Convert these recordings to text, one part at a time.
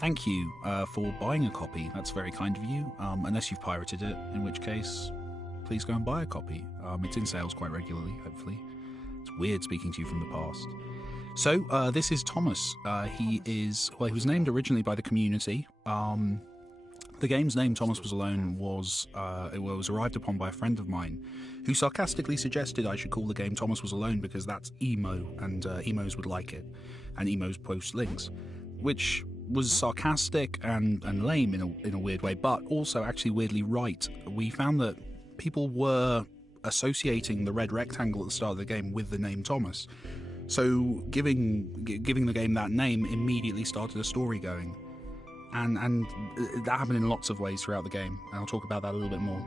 thank you for buying a copy. That's very kind of you, unless you've pirated it, in which case, please go and buy a copy. It's in sales quite regularly, hopefully. It's weird speaking to you from the past. So, this is Thomas. He was named originally by the community. The game's name, Thomas Was Alone, was arrived upon by a friend of mine who sarcastically suggested I should call the game Thomas Was Alone because that's emo, and emos would like it, and emos post links, which was sarcastic and lame in a weird way, but also actually weirdly right. We found that people were associating the red rectangle at the start of the game with the name Thomas, so giving the game that name immediately started a story going. And that happened in lots of ways throughout the game, and I'll talk about that a little bit more.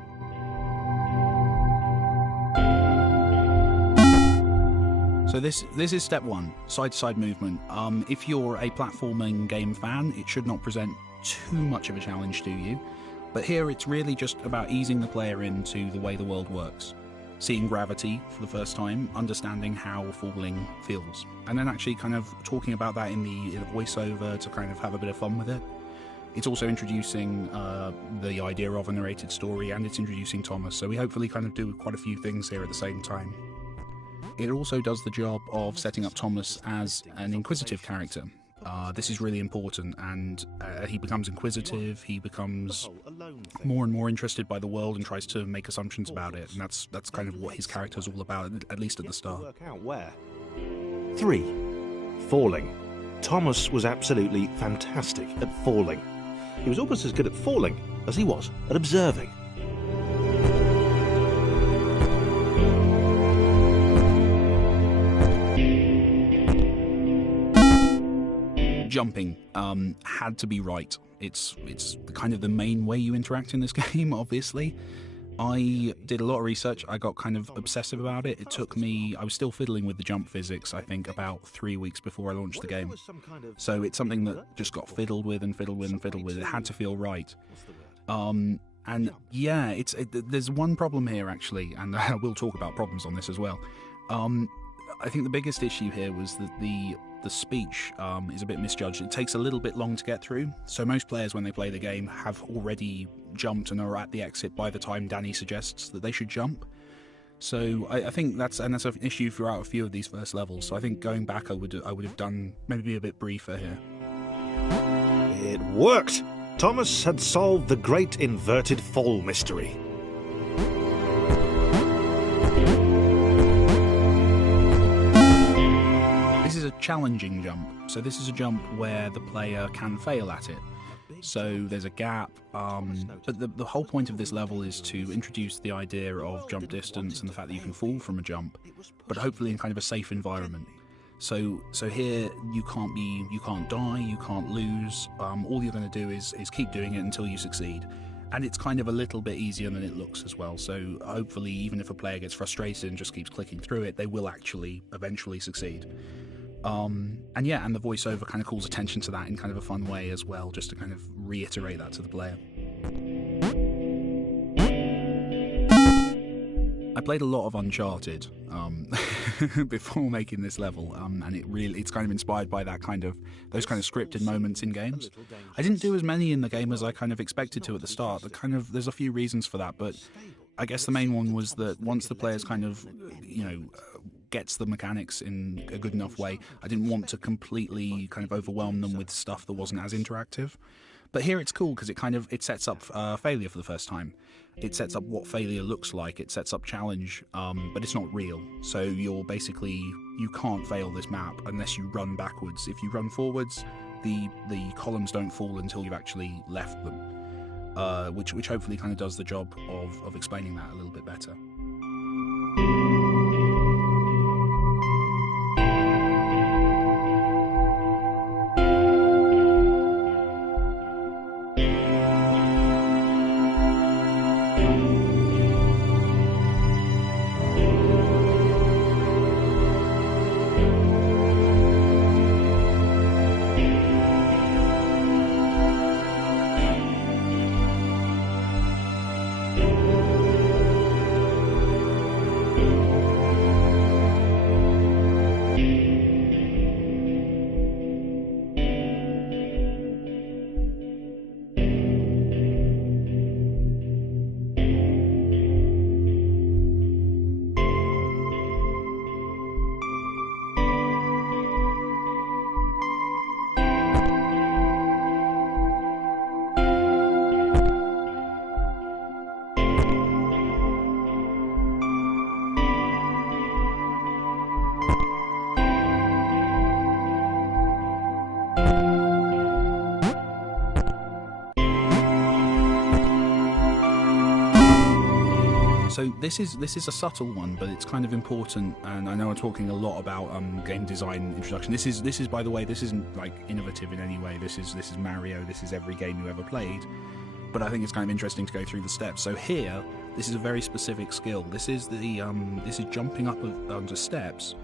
So this is step one, side-to-side movement. If you're a platforming game fan, it should not present too much of a challenge to you, but here it's really just about easing the player into the way the world works. Seeing gravity for the first time, understanding how falling feels, and then actually kind of talking about that in the voiceover to kind of have a bit of fun with it. It's also introducing the idea of a narrated story, and it's introducing Thomas, so we hopefully kind of do quite a few things here at the same time. It also does the job of setting up Thomas as an inquisitive character. This is really important, and he becomes inquisitive, he becomes more and more interested by the world and tries to make assumptions about it, and that's kind of what his character's all about, at least at the start. Work out where. 3. Falling. Thomas was absolutely fantastic at falling. He was almost as good at falling as he was at observing. Jumping had to be right. It's kind of the main way you interact in this game, obviously. I did a lot of research. I got kind of obsessive about it. I was still fiddling with the jump physics, I think, about 3 weeks before I launched the game. So it's something that just got fiddled with. It had to feel right. And yeah, there's one problem here, actually, and I will talk about problems on this as well. I think the biggest issue here was that the speech is a bit misjudged. It takes a little bit long to get through, so most players when they play the game have already jumped and are at the exit by the time Danny suggests that they should jump. So I think that's an issue throughout a few of these first levels, so I think going back I would have done maybe a bit briefer here. It worked! Thomas had solved the great inverted fall mystery. This is a challenging jump, so this is a jump where the player can fail at it. So there's a gap, but the whole point of this level is to introduce the idea of jump distance and the fact that you can fall from a jump, but hopefully in kind of a safe environment. So here you can't die, you can't lose. All you're going to do is keep doing it until you succeed. And it's kind of a little bit easier than it looks as well, so hopefully even if a player gets frustrated and just keeps clicking through it, they will actually eventually succeed. And the voiceover kind of calls attention to that in kind of a fun way as well, just to kind of reiterate that to the player. I played a lot of Uncharted before making this level, and it's kind of inspired by those kind of scripted moments in games. I didn't do as many in the game as I kind of expected to at the start. There's a few reasons for that, but I guess the main one was that once the players kind of, gets the mechanics in a good enough way, I didn't want to completely kind of overwhelm them with stuff that wasn't as interactive. But here it's cool because it sets up failure for the first time. It sets up what failure looks like, it sets up challenge, but it's not real. So you can't fail this map unless you run backwards. If you run forwards, the columns don't fall until you've actually left them, which hopefully kind of does the job of explaining that a little bit better. So this is a subtle one, but it's kind of important. And I know I'm talking a lot about game design introduction. This is by the way, this isn't like innovative in any way. This is Mario. This is every game you ever played. But I think it's kind of interesting to go through the steps. So here, this is a very specific skill. This is jumping up onto steps,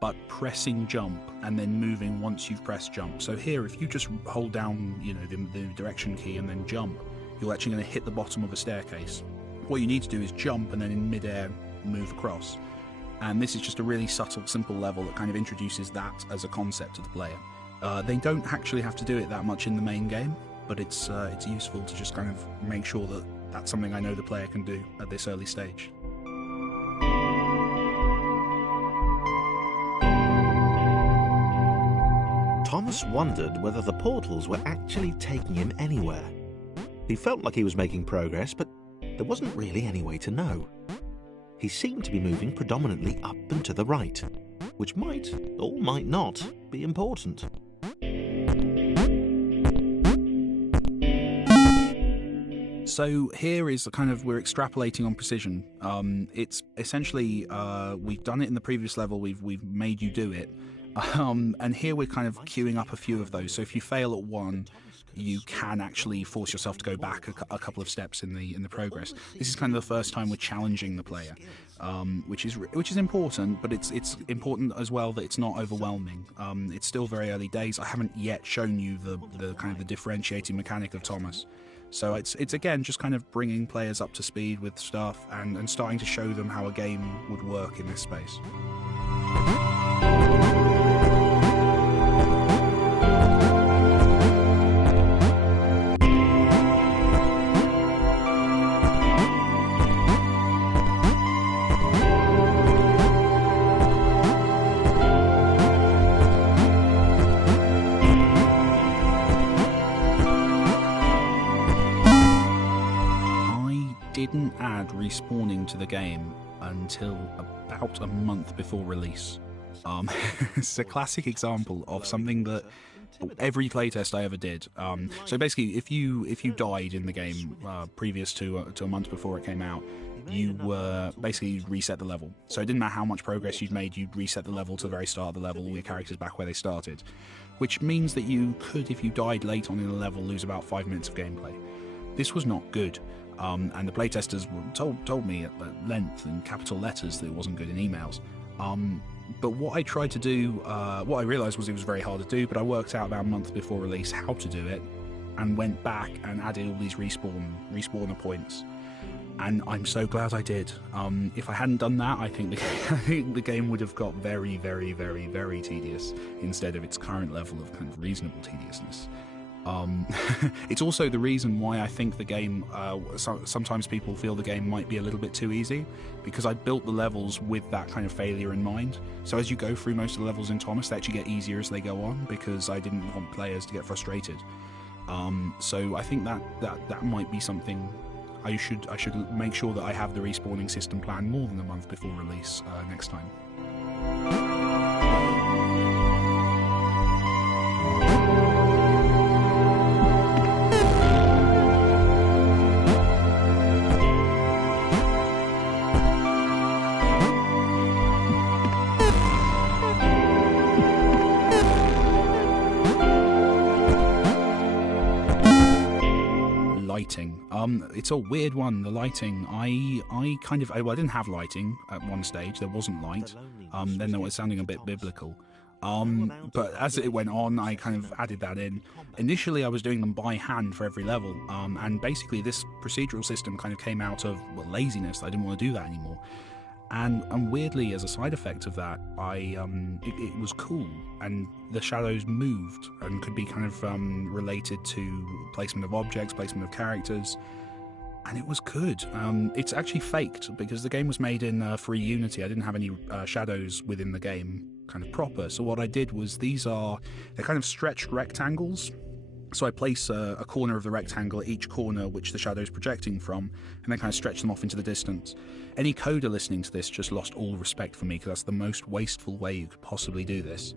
but pressing jump and then moving once you've pressed jump. So here, if you just hold down, the direction key and then jump, you're actually going to hit the bottom of a staircase. What you need to do is jump and then in midair move across. And this is just a really subtle, simple level that kind of introduces that as a concept to the player. They don't actually have to do it that much in the main game, but it's useful to just kind of make sure that that's something I know the player can do at this early stage. Thomas wondered whether the portals were actually taking him anywhere. He felt like he was making progress, but there wasn't really any way to know. He seemed to be moving predominantly up and to the right, which might, or might not, be important. So here is we're extrapolating on precision. It's essentially, we've done it in the previous level, we've made you do it. And here we're kind of queuing up a few of those. So if you fail at one, you can actually force yourself to go back a couple of steps in the progress. This is kind of the first time we're challenging the player, which is important, but it's important as well that it's not overwhelming. It's still very early days. I haven't yet shown you the kind of the differentiating mechanic of Thomas. So it's again just kind of bringing players up to speed with stuff and starting to show them how a game would work in this space. Didn't add respawning to the game until about a month before release. It's a classic example of something that every playtest I ever did. So basically, if you died in the game previous to a month before it came out, you were basically reset the level. So it didn't matter how much progress you'd made, you'd reset the level to the very start of the level, all your characters back where they started. Which means that you could, if you died late on in a level, lose about 5 minutes of gameplay. This was not good. And the playtesters told me at length in capital letters that it wasn't good in emails. But what I tried to do, what I realised was it was very hard to do, but I worked out about a month before release how to do it, and went back and added all these respawner points. And I'm so glad I did. If I hadn't done that, I think the game would have got very, very, very, very tedious instead of its current level of kind of reasonable tediousness. It's also the reason why I think the game, sometimes people feel the game might be a little bit too easy, because I built the levels with that kind of failure in mind. So as you go through most of the levels in Thomas, they actually get easier as they go on, because I didn't want players to get frustrated. So I think that might be something I should make sure that I have the respawning system planned more than a month before release next time. Lighting. It's a weird one, the lighting. I didn't have lighting at one stage. There wasn't light. Then it was sounding a bit biblical. But as it went on, I kind of added that in. Initially, I was doing them by hand for every level, and basically this procedural system kind of came out of laziness. I didn't want to do that anymore. And weirdly, as a side effect of that, it was cool, and the shadows moved and could be kind of related to placement of objects, placement of characters, and it was good. It's actually faked, because the game was made in free Unity. I didn't have any shadows within the game kind of proper, so what I did was they're kind of stretched rectangles. So I place a corner of the rectangle at each corner which the shadow's projecting from, and then kind of stretch them off into the distance. Any coder listening to this just lost all respect for me, because that's the most wasteful way you could possibly do this.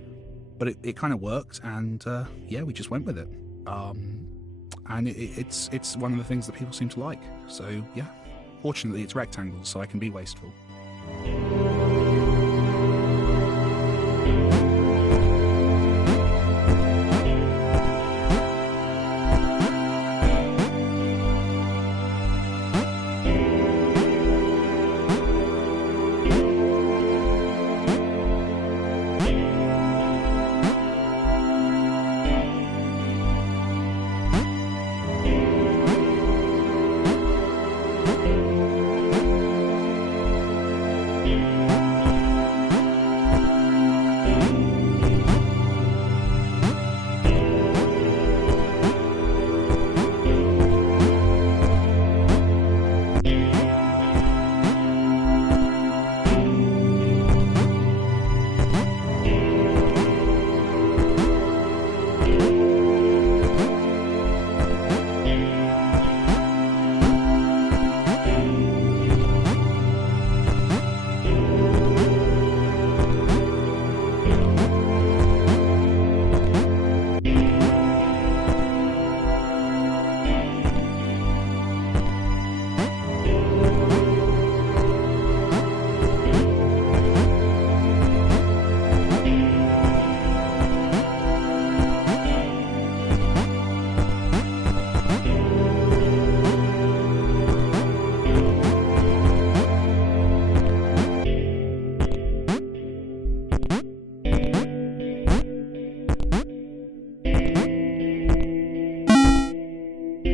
But it kind of worked, and we just went with it. And it's one of the things that people seem to like. So yeah, Fortunately, it's rectangles, so I can be wasteful.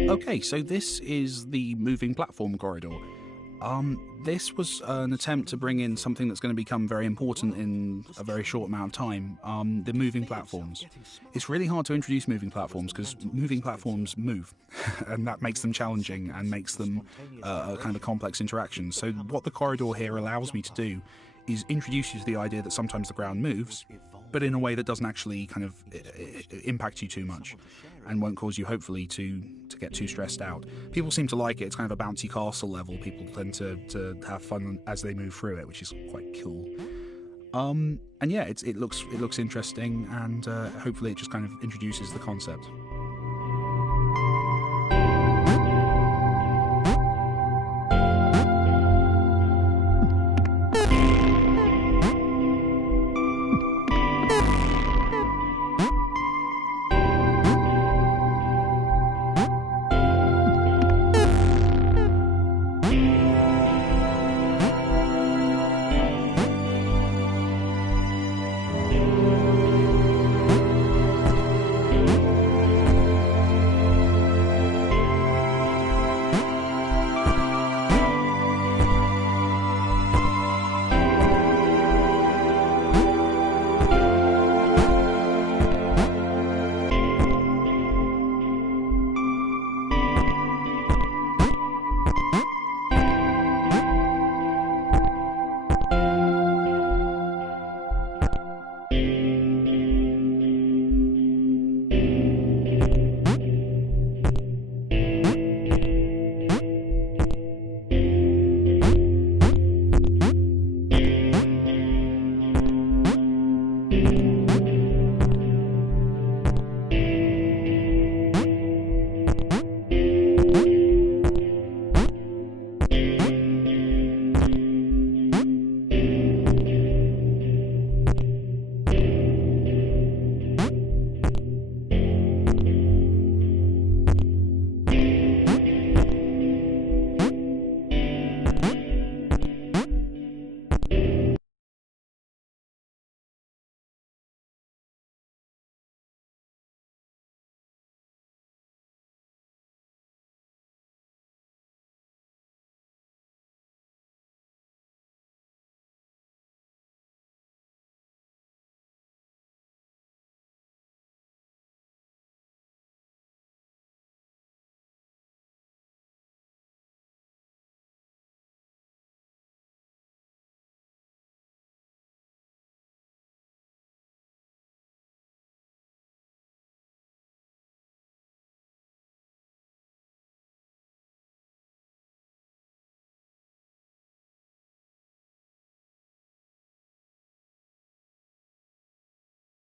Okay, so this is the moving platform corridor. This was an attempt to bring in something that's going to become very important in a very short amount of time, the moving platforms. It's really hard to introduce moving platforms because moving platforms move, and that makes them challenging and makes them a kind of complex interaction. So what the corridor here allows me to do is introduce you to the idea that sometimes the ground moves, but in a way that doesn't actually kind of impact you too much and won't cause you, hopefully, to get too stressed out. People seem to like it. It's kind of a bouncy castle level. People tend to have fun as they move through it, which is quite cool. And yeah, it looks interesting, and hopefully it just kind of introduces the concept.